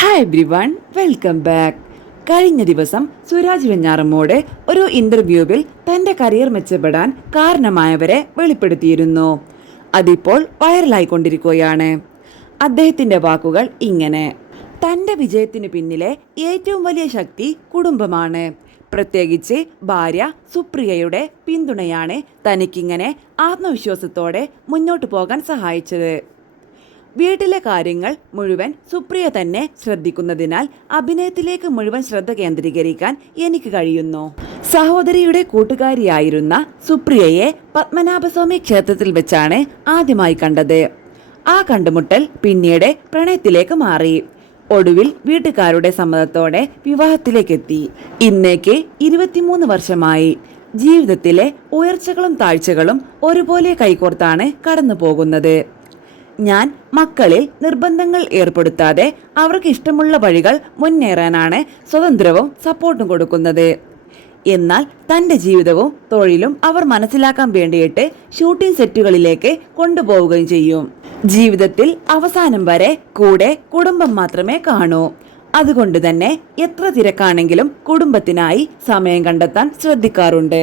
Hi everyone, welcome back. കഴിഞ്ഞ ദിവസം സുരാജ് വെഞ്ഞാറമ്മൂട് ഒരു ഇന്റർവ്യൂവിൽ തന്റെ കരിയർ മെച്ചപ്പെടാൻ കാരണമായവരെ വെളിപ്പെടുത്തിയിരുന്നു. അതിപ്പോൾ വൈറലായിക്കൊണ്ടിരിക്കുകയാണ്. അദ്ദേഹത്തിന്റെ വാക്കുകൾ ഇങ്ങനെ: തന്റെ വിജയത്തിനു പിന്നിലെ ഏറ്റവും വലിയ ശക്തി കുടുംബമാണ്. പ്രത്യേകിച്ച് ഭാര്യ സുപ്രിയയുടെ പിന്തുണയാണ് തനിക്കിങ്ങനെ ആത്മവിശ്വാസത്തോടെ മുന്നോട്ടു പോകാൻ സഹായിച്ചത്. വീട്ടിലെ കാര്യങ്ങൾ മുഴുവൻ സുപ്രിയ തന്നെ ശ്രദ്ധിക്കുന്നതിനാൽ അഭിനയത്തിലേക്ക് മുഴുവൻ ശ്രദ്ധ കേന്ദ്രീകരിക്കാൻ എനിക്ക് കഴിയുന്നു. സഹോദരിയുടെ കൂട്ടുകാരിയായിരുന്ന സുപ്രിയയെ പത്മനാഭസ്വാമി ക്ഷേത്രത്തിൽ വെച്ചാണ് ആദ്യമായി കണ്ടത്. ആ കണ്ടുമുട്ടൽ പിന്നീട് പ്രണയത്തിലേക്ക് മാറി. ഒടുവിൽ വീട്ടുകാരുടെ സമ്മതത്തോടെ വിവാഹത്തിലേക്കെത്തി. ഇന്നേക്ക് 23 വർഷമായി. ജീവിതത്തിലെ ഉയർച്ചകളും താഴ്ചകളും ഒരുപോലെ കൈകോർത്താണ് കടന്നു പോകുന്നത്. ഞാൻ മക്കളിൽ നിർബന്ധങ്ങൾ ഏർപ്പെടുത്താതെ അവർക്ക് ഇഷ്ടമുള്ള വഴികൾ മുന്നേറാനാണ് സ്വതന്ത്രവും സപ്പോർട്ടും കൊടുക്കുന്നത്. എന്നാൽ തൻ്റെ ജീവിതവും തൊഴിലും അവർ മനസ്സിലാക്കാൻ വേണ്ടിയിട്ട് ഷൂട്ടിംഗ് സെറ്റുകളിലേക്ക് കൊണ്ടുപോവുകയും ചെയ്യും. ജീവിതത്തിൽ അവസാനം വരെ കൂടെ കുടുംബം മാത്രമേ കാണൂ. അതുകൊണ്ട് തന്നെ എത്ര തിരക്കാണെങ്കിലും കുടുംബത്തിനായി സമയം കണ്ടെത്താൻ ശ്രദ്ധിക്കാറുണ്ട്.